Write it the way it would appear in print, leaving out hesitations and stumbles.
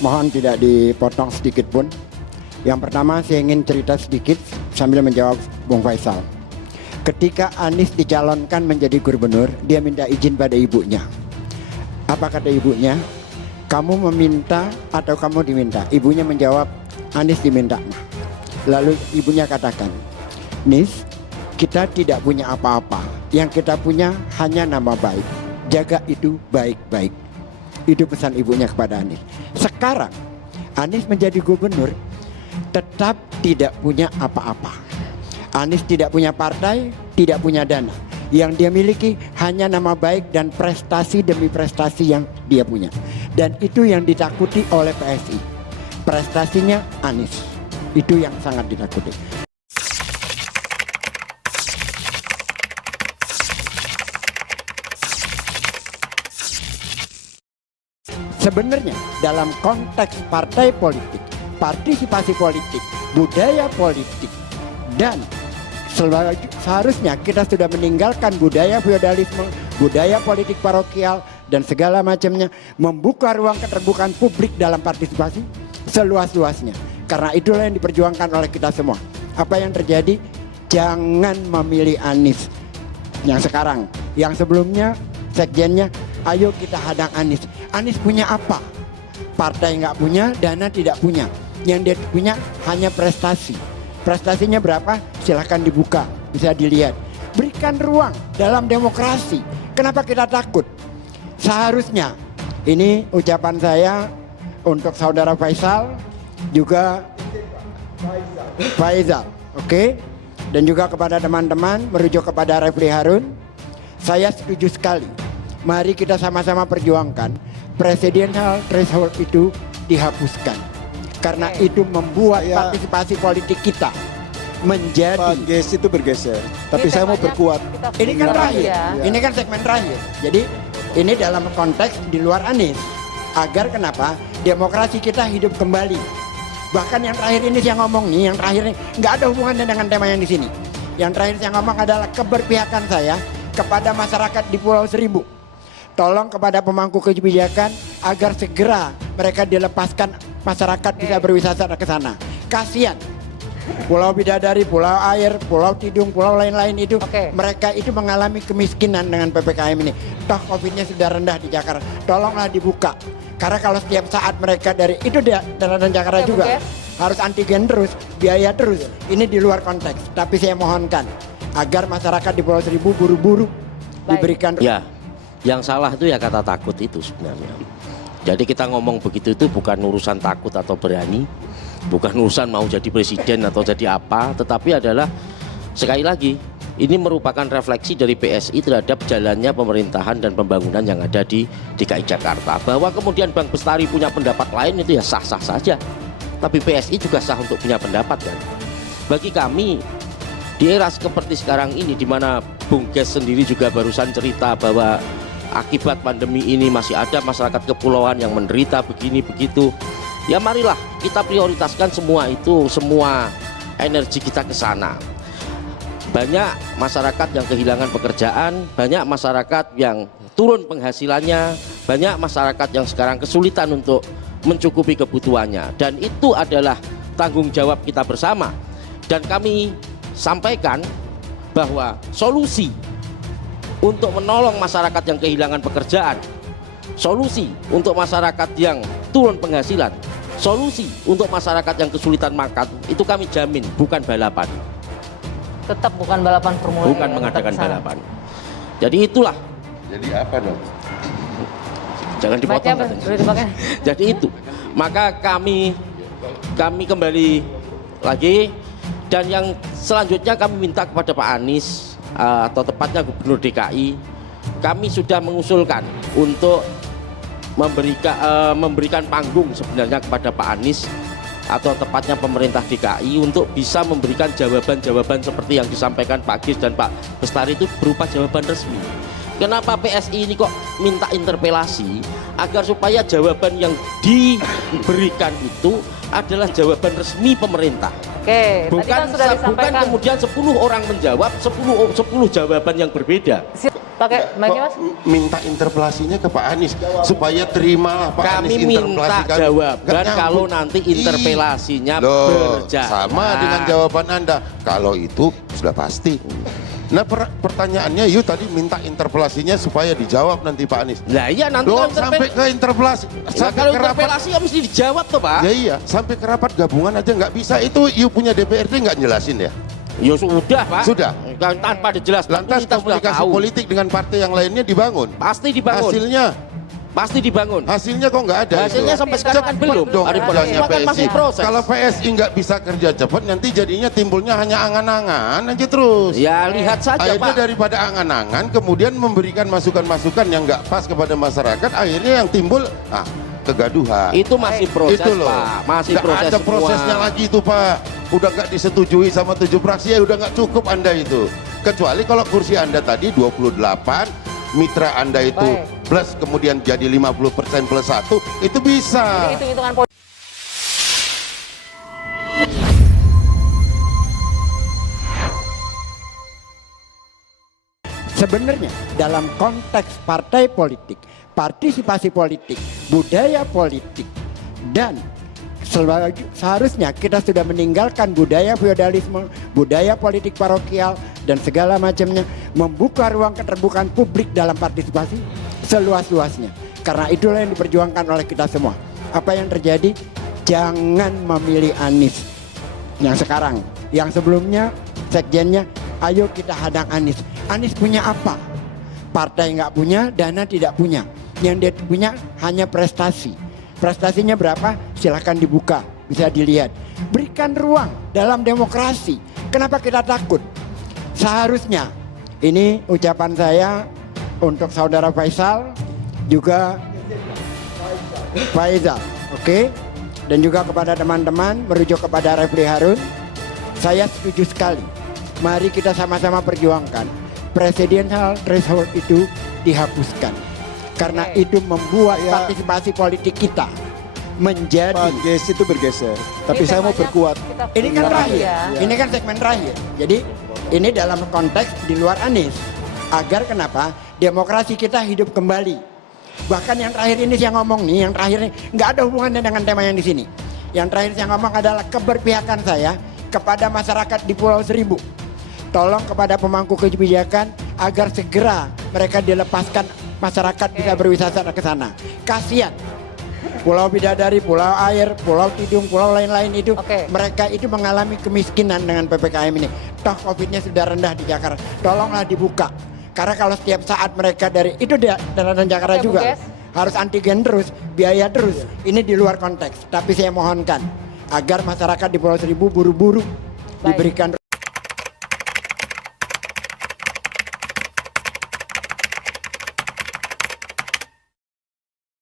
Mohon tidak dipotong sedikit pun. Yang pertama saya ingin cerita sedikit sambil menjawab Bung Faisal. Ketika Anies dicalonkan menjadi gubernur, dia minta izin pada ibunya. Apa kata ibunya? Kamu meminta atau kamu diminta? Ibunya menjawab, Anies diminta. Lalu ibunya katakan, Nis, kita tidak punya apa-apa. Yang kita punya hanya nama baik. Jaga itu baik-baik. Itu pesan ibunya kepada Anies. Sekarang Anies menjadi gubernur, tetap tidak punya apa-apa. Anies tidak punya partai, tidak punya dana. Yang dia miliki hanya nama baik dan prestasi demi prestasi yang dia punya. Dan itu yang ditakuti oleh PSI. Prestasinya Anies. Itu yang sangat ditakuti. Sebenarnya dalam konteks partai politik, partisipasi politik, budaya politik, dan seharusnya kita sudah meninggalkan budaya feodalisme, budaya politik parokial, dan segala macamnya, membuka ruang keterbukaan publik dalam partisipasi seluas-luasnya. Karena itulah yang diperjuangkan oleh kita semua. Apa yang terjadi? Jangan memilih Anies yang sekarang, yang sebelumnya sekjennya, ayo kita hadang Anies. Anies punya apa? Partai nggak punya, dana tidak punya. Yang dia punya hanya prestasi. Prestasinya berapa? Silahkan dibuka, bisa dilihat. Berikan ruang dalam demokrasi. Kenapa kita takut? Seharusnya, ini ucapan saya untuk saudara Faisal, juga Faisal, oke? Dan juga kepada teman-teman, merujuk kepada Refli Harun, saya setuju sekali. Mari kita sama-sama perjuangkan presidensial threshold itu dihapuskan. Karena itu membuat partisipasi politik kita menjadi. Pak Ges itu bergeser, tapi saya mau berkuat. Ini kan terakhir, ini kan segmen terakhir. Jadi ini dalam konteks di luar Anies. Agar kenapa? Demokrasi kita hidup kembali. Bahkan yang terakhir ini saya ngomong nih, yang terakhir ini nggak ada hubungannya dengan tema yang di sini. Yang terakhir saya ngomong adalah keberpihakan saya kepada masyarakat di Pulau Seribu. Tolong kepada pemangku kebijakan agar segera mereka dilepaskan, masyarakat bisa berwisata ke sana. Kasihan Pulau Bidadari, Pulau Air, Pulau Tidung, Pulau lain-lain itu, mereka itu mengalami kemiskinan dengan PPKM ini. Toh Covid-nya sudah rendah di Jakarta, tolonglah dibuka. Karena kalau setiap saat mereka dari itu dan Jakarta juga harus antigen terus, biaya terus. Ini di luar konteks. Tapi saya mohonkan agar masyarakat di Pulau Seribu buru-buru diberikan. Ya. Yang salah itu ya kata takut itu sebenarnya. Jadi kita ngomong begitu itu bukan urusan takut atau berani, bukan urusan mau jadi presiden atau jadi apa, tetapi adalah sekali lagi ini merupakan refleksi dari PSI terhadap jalannya pemerintahan dan pembangunan yang ada di DKI Jakarta. Bahwa kemudian Bang Bestari punya pendapat lain itu ya sah-sah saja. Tapi PSI juga sah untuk punya pendapat kan. Bagi kami di era seperti sekarang ini, di mana Bung Ges sendiri juga barusan cerita bahwa akibat pandemi ini masih ada masyarakat kepulauan yang menderita begini begitu. Ya marilah kita prioritaskan semua itu, semua energi kita ke sana. Banyak masyarakat yang kehilangan pekerjaan, banyak masyarakat yang turun penghasilannya, banyak masyarakat yang sekarang kesulitan untuk mencukupi kebutuhannya. Dan itu adalah tanggung jawab kita bersama. Dan kami sampaikan bahwa solusi untuk menolong masyarakat yang kehilangan pekerjaan, solusi untuk masyarakat yang turun penghasilan, solusi untuk masyarakat yang kesulitan makan, itu kami jamin bukan balapan. Tetap bukan balapan formula. Bukan mengadakan balapan. Jadi itulah. Jadi apa dong? Jangan dipotong. Jadi itu. Maka kami kembali lagi, dan yang selanjutnya kami minta kepada Pak Anies, atau tepatnya Gubernur DKI, kami sudah mengusulkan untuk memberikan panggung sebenarnya kepada Pak Anies atau tepatnya pemerintah DKI untuk bisa memberikan jawaban-jawaban seperti yang disampaikan Pak Gis dan Pak Bestari itu berupa jawaban resmi. Kenapa PSI ini kok minta interpelasi? Agar supaya jawaban yang diberikan itu adalah jawaban resmi pemerintah. Oke, bukan tadi kan sudah disampaikan. Bukan kemudian 10 orang menjawab 10 jawaban yang berbeda. Pak Pakai mic-nya, Mas. Minta interpelasinya ke Pak Anies supaya terimalah Pak Kami Anies minta interpelasi kami. jawaban Nggak nyambung. kalau nanti interpelasinya Loh, berjalan. sama dengan jawaban Anda. Kalau itu sudah pasti. Nah pertanyaannya yuk tadi minta interpelasinya supaya dijawab nanti Pak Anies. Lah iya nanti Loh, kalau sampai ke interpelasi, Lah, sampai kalau ke rapat. interpelasi ya mesti dijawab tuh Pak. Ya iya, sampai ke rapat gabungan aja nggak bisa. Itu you punya DPRD nggak jelasin ya? Ya sudah Pak. Sudah. Kan tanpa dijelaskan Lantas kita sudah komunikasi tahu. politik dengan partai yang lainnya dibangun. Pasti dibangun. Pasti dibangun. Hasilnya kok nggak ada? Hasilnya itu? sampai sekarang kan belum. Dong, Ada kerjanya semua kan masih PSI. proses. Kalau PSI nggak bisa kerja cepat, nanti jadinya timbulnya hanya angan-angan aja terus. Ya lihat saja Akhirnya Pak. daripada angan-angan, kemudian memberikan masukan-masukan yang nggak pas kepada masyarakat, akhirnya yang timbul kegaduhan. Itu masih proses Itu loh. Pak. Masih Nggak proses ada prosesnya semua. lagi itu Pak. Udah nggak disetujui sama 7 fraksi ya udah nggak cukup Anda itu. Kecuali kalau kursi Anda tadi 28, mitra Anda itu Baik. plus kemudian jadi 50% plus 1, itu bisa. Jadi hitung-hitungan politik. Sebenarnya dalam konteks partai politik, partisipasi politik, budaya politik, dan seharusnya kita sudah meninggalkan budaya feodalisme, budaya politik parokial, dan segala macamnya, membuka ruang keterbukaan publik dalam partisipasi seluas-luasnya. Karena itulah yang diperjuangkan oleh kita semua. Apa yang terjadi? Jangan memilih Anies yang sekarang, yang sebelumnya sekjennya, ayo kita hadang Anies. Anies punya apa? Partai nggak punya, dana tidak punya. Yang dia punya hanya prestasi. Prestasinya berapa? Silahkan dibuka, bisa dilihat. Berikan ruang dalam demokrasi. Kenapa kita takut? Seharusnya, ini ucapan saya untuk saudara Faisal, juga Faisal, oke? Dan juga kepada teman-teman, merujuk kepada Refli Harun, saya setuju sekali. Mari kita sama-sama perjuangkan presidensial threshold itu dihapuskan. Karena itu membuat partisipasi politik kita menjadi. Pak Ges itu bergeser. Tapi saya mau berkuat. Ini kan terakhir, Ya. ini kan segmen terakhir. Jadi ini dalam konteks di luar Anies. Agar kenapa? Demokrasi kita hidup kembali. Bahkan yang terakhir ini saya ngomong nih, yang terakhir ini nggak ada hubungannya dengan tema yang di sini. Yang terakhir saya ngomong adalah keberpihakan saya kepada masyarakat di Pulau Seribu. Tolong kepada pemangku kebijakan agar segera mereka dilepaskan, masyarakat bisa berwisata ke sana. Kasihan. Pulau Bidadari, Pulau Air, Pulau Tidung, pulau lain-lain itu, mereka itu mengalami kemiskinan dengan PPKM ini. Toh Covid-nya sudah rendah di Jakarta. Tolonglah dibuka. Karena kalau setiap saat mereka dari itu di daratan Jakarta juga harus antigen terus, biaya terus. Ini di luar konteks. Tapi saya mohonkan agar masyarakat di Pulau Seribu buru-buru diberikan